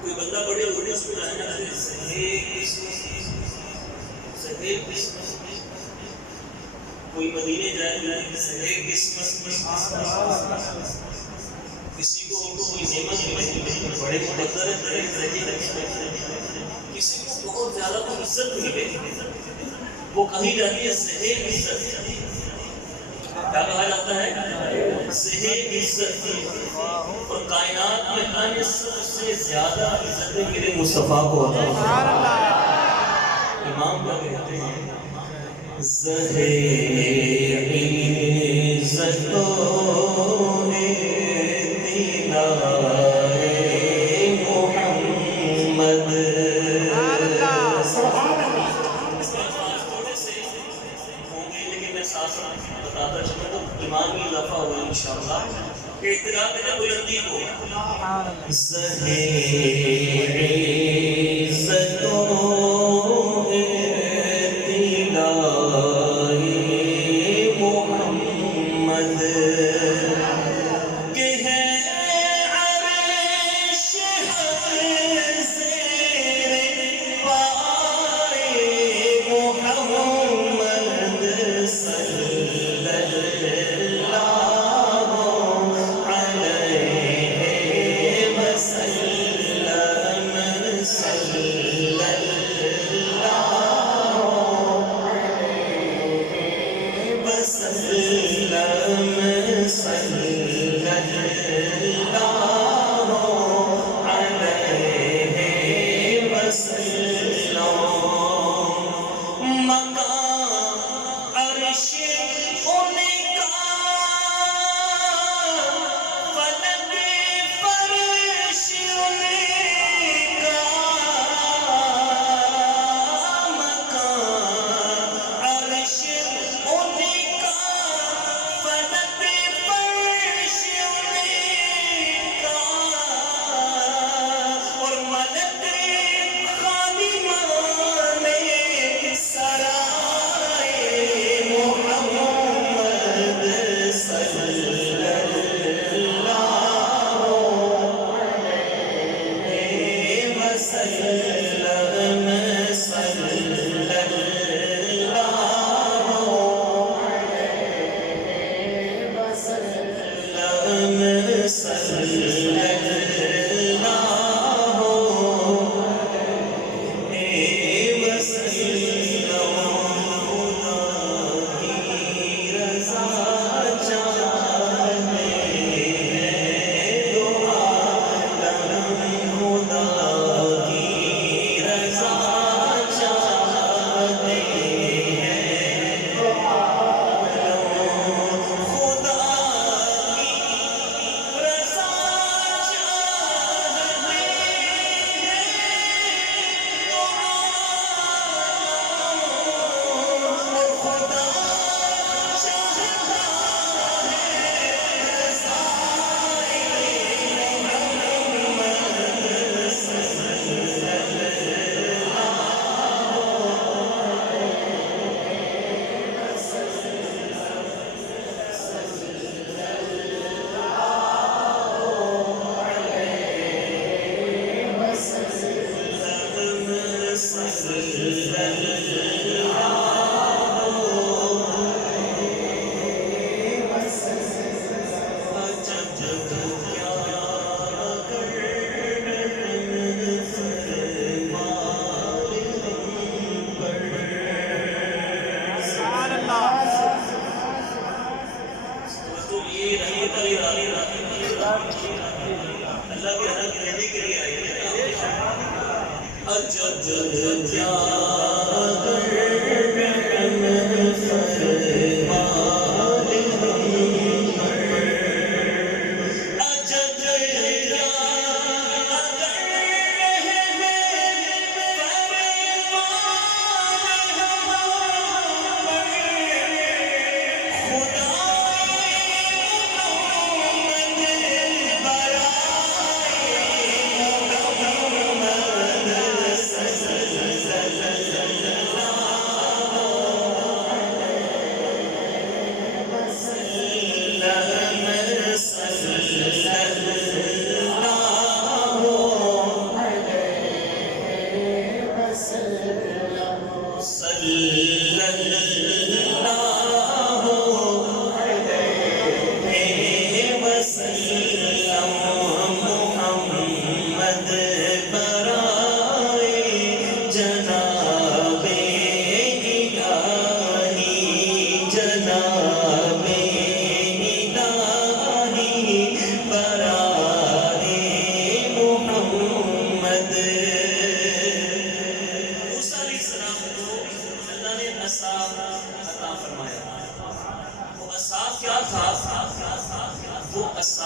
کوئی بندہ بڑے ہونے اس کو جانا ہے صحیح قسمت، کوئی مدینے جائے صحیح قسمت، کسی کو کوئی نعمت ملے بڑے مقدر ہے، کسی کو بہت زیادہ کوئی عزت ملے وہ کہیں جاتی ہے صحیح عزت، کیا کہا جاتا ہے صحیح عزت، اور کائنات میں آنے سب سے زیادہ عزت میرے مصطفیٰ کو عطا فرمائے۔ امام کیا کہتے ہیں زہیر عزتوں نے دیدارِ محمد، لیکن میں ساتھ بتاتا چلوں تو ایمانی اضافہ ہوگا انشاءاللہ کہ اعتراف ہے بلندی کو زہیر عزتوں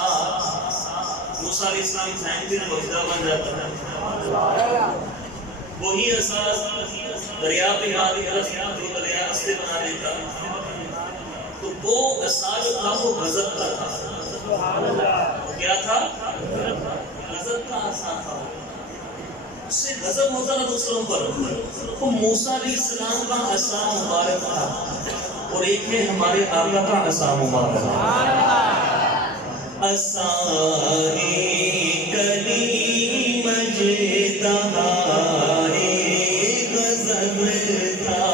عصا موسیٰ علیہ السلام پھینکتے ہیں معجزہ بن جاتا ہے. وہی عصا دریا پہ ہاتھ رکھا جو دریا راستے بنا دیتا. تو وہ عصا جو تھا وہ غضب کا تھا. وہ کیا تھا؟ غضب کا عصا تھا. اس سے غضب ہوتا تھا دوسروں پر. تو موسیٰ علیہ السلام کا عصا مبارک تھا اور ایک ہے ہمارے آقا کا عصا مبارک. عصائے کلیم اجتہائے غضب تھا.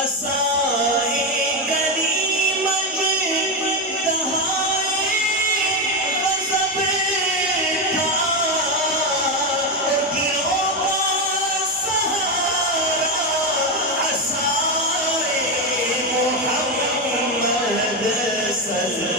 عصائے کلیم اجتہائے غضب تھا. اور گروہ کا سہارا عصائے محمد صلی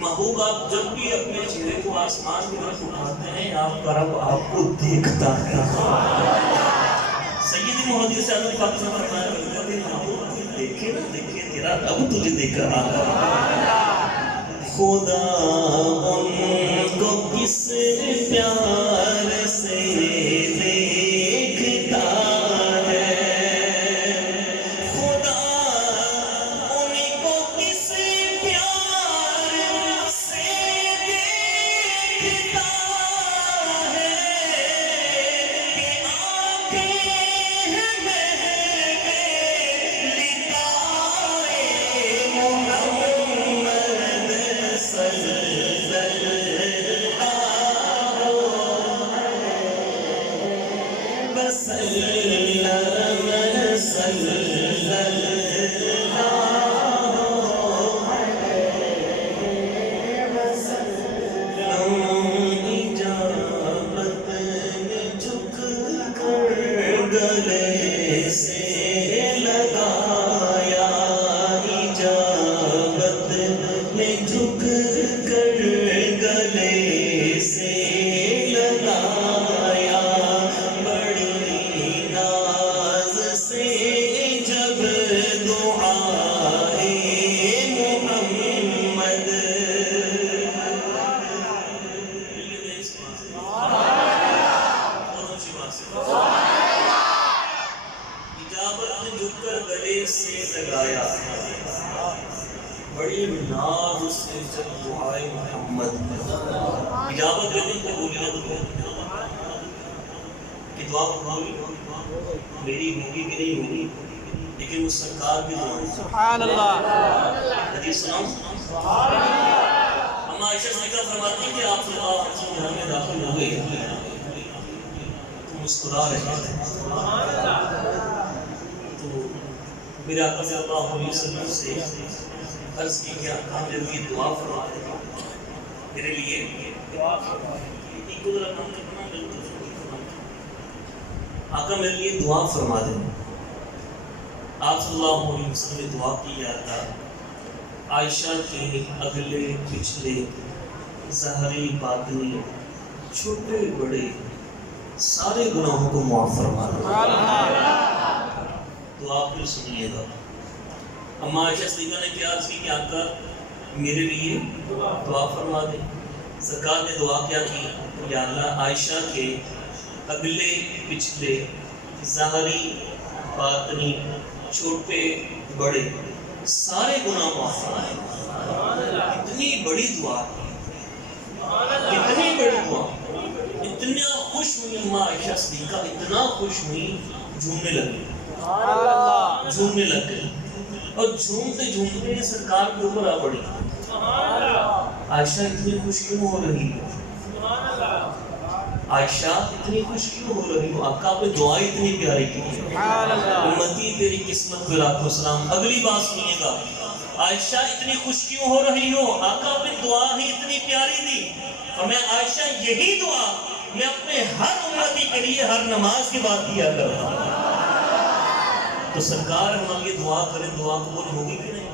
محبوب آپ جب بھی اپنے چہرے کو آسمان کی طرف اٹھاتے ہیں آپ کا رب آپ کو دیکھتا ہے. سیدی محمد سے اللہ پاک نے فرمایا دیکھے نا دیکھے تیرا رب تجھے دیکھ رہا ہے. خدا ان کو کس پیار سے دیکھتا ہے. خدا ان کو کس پیار سے دیکھتا ہے کہ آنکھیں مہکے لٹائے محمد صلی بڑی ناز سے جب دعائے محمد اجابت دینے قبولیت کہ دعا قبول میری ہوگی کہ نہیں ہوگی لیکن وہ سرکار کی دعا. سبحان اللہ. حدیث سناؤں. سبحان اللہ. اما عائشہ صدیقہ فرماتی ہیں کہ آپ صلی اللہ علیہ وسلم گھر میں داخل ہو گئے تو مسکرا رہے تھے. سبحان اللہ. تو میرے آقا صلی اللہ علیہ وسلم سے عرض کی کہ آقا میرے لیے دعا فرما دیں. میرے لیے آقا میرے لیے دعا فرما دیں. آپ صلی اللہ علیہ وسلم نے دعا کی آقا عائشہ کے اگلے پچھلے ظاہری باطنی چھوٹے بڑے سارے گناہوں کو معاف فرما دیں. تو آپ پھر سنیے گا. اما عائشہ صدیقہ نے کیا عرض کی کہ آقا میرے لیے دعا فرما دیں. سرکار نے دعا کیا کی، یا اللہ عائشہ کے اگلے پچھلے ظاہری باطنی چھوٹے بڑے سارے گناہ معاف فرمائے. اتنی بڑی دعا، اتنی بڑی دعا. اتنا خوش ہوئی اما عائشہ صدیقہ، اتنا خوش ہوئی جھومنے لگی، جھومنے لگ گئی اور جھومتے جھومتے سرکار کے اوپر آ پڑی. عائشہ اتنی خوش کیوں ہو رہی ہے؟ عائشہ اتنی خوش کیوں ہو رہی ہو؟ آقا آپ نے دعا اتنی پیاری کی ہے. امتی تیری قسمت پہ لاکھوں سلام. اگلی بات سنیے گا، عائشہ اتنی خوش کیوں ہو رہی ہو؟ آقا آپ نے دعا ہی اتنی پیاری دی. اور میں عائشہ یہی دعا میں اپنے ہر امتی کے لیے ہر نماز کے بعد کیا کرتا ہوں. تو سرکار ہم یہ دعا کریں، دعا قبول ہوگی کہ نہیں؟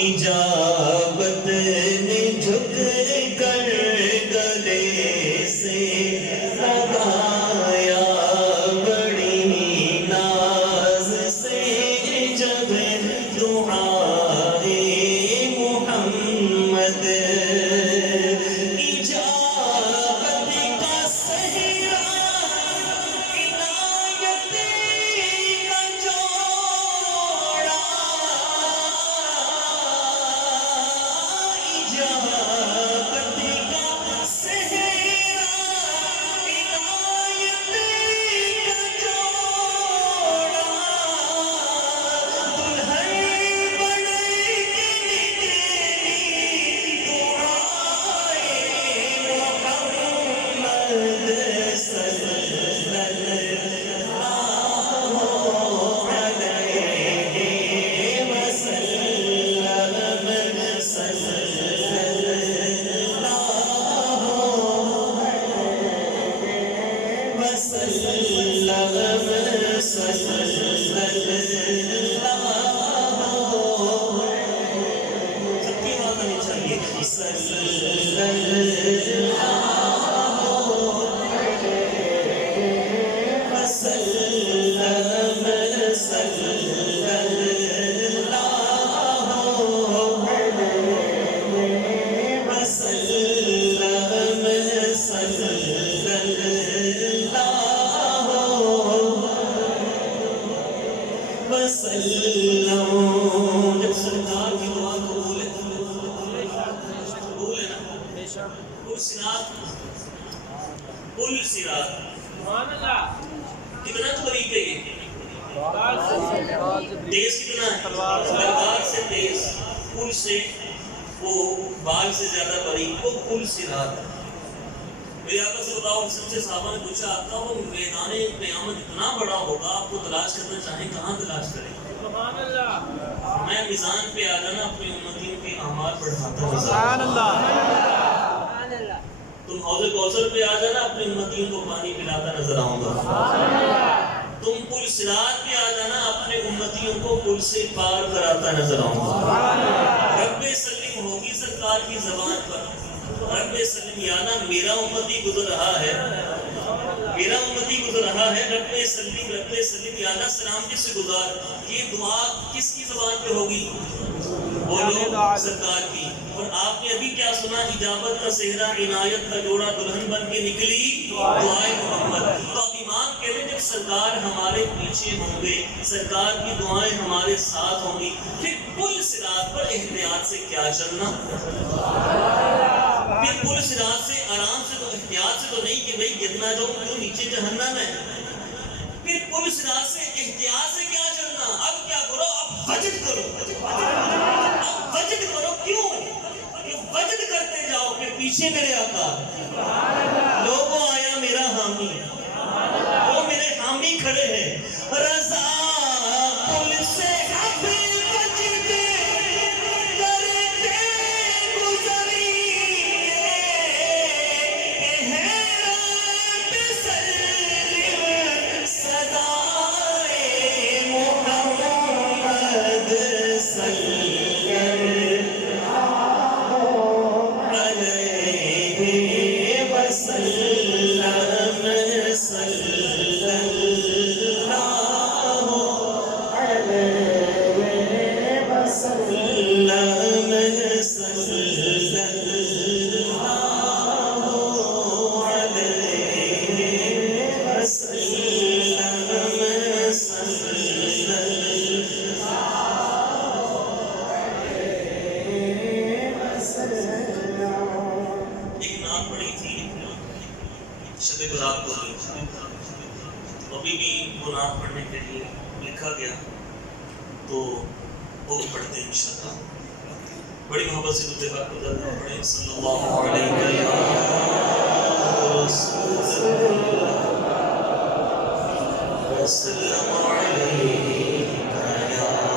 اجابت نے جھک کر گلے سے لگایا بڑی ناز سے جب دعائے محمد. اجابت کا صحرا عنایت کا جوڑا، جب سرکار کی دعا قبول ہے، قبول ہے نا. پل صراط، پل صراط کتنا قریب ہے یہ؟ تیز کتنا ہے؟ تلوار سے تیز، پل سے وہ بال سے زیادہ قریب، وہ پل صراط. میرے آقا صلی اللہ علیہ وسلم سے صحابہ نے پوچھا، آقا وہ میدان قیامت اتنا بڑا ہوگا، آپ کو تلاش کرنا چاہیں کہاں تلاش کریں؟ میں میزان پہ آ جانا اپنی امتیوں کے اعمال بڑھاتا نظر آؤں گا. تم حوض کوثر پہ آ جانا اپنی امتیوں کو پانی پلاتا نظر آؤں گا. تم پل صراط پہ آ جانا اپنے امتیوں کو پل سے پار کراتا نظر آؤں گا. رب سلم ہوگی سرکار کی زبان پر، رب سلم یانا میرا امتی گزر رہا ہے، میرا امتی گزر رہا ہے، رب سلم یانا سلامتی سے گزار. یہ دعا کس کی زبان پہ ہوگی؟ بولو سرکار کی. اور آپ نے ابھی کیا سنا؟ اجابت کا صحرا عنایت کا جوڑا دلہن بن کے نکلی دعائے محمد. تو اب امام کہتے ہیں جب سرکار ہمارے پیچھے ہوں گے، سرکار کی دعائیں ہمارے ساتھ ہوں گی، پھر پل صراط پر احتیاط سے کیا چلنا؟ پھر پل صراط سے آرام سے تو احتیاط سے تو نہیں کہ بھئی گرنا جاؤں کیوں، نیچے جہنم ہے. پھر پل صراط سے احتیاط سے کیا چلنا؟ اب کیا کرو؟ اب وجد کرو، اب وجد کرو. کیوں؟ وجد کرتے جاؤ کہ پیچھے میرے آقا، لوگوں آیا میرا حامی، وہ میرے حامی کھڑے ہیں. رضا پل سے اب وجد کرتے گزریے، حیران سلم صدائے محمد صلی اللہ علیہ شب برات کو ابھی بھی وہ نام پڑھنے کے لیے لکھا گیا تو وہ پڑھتے ہیں انشاءاللہ. بڑی محبت سے درود پاک کو پڑھیں صلی اللہ علیہ وسلم.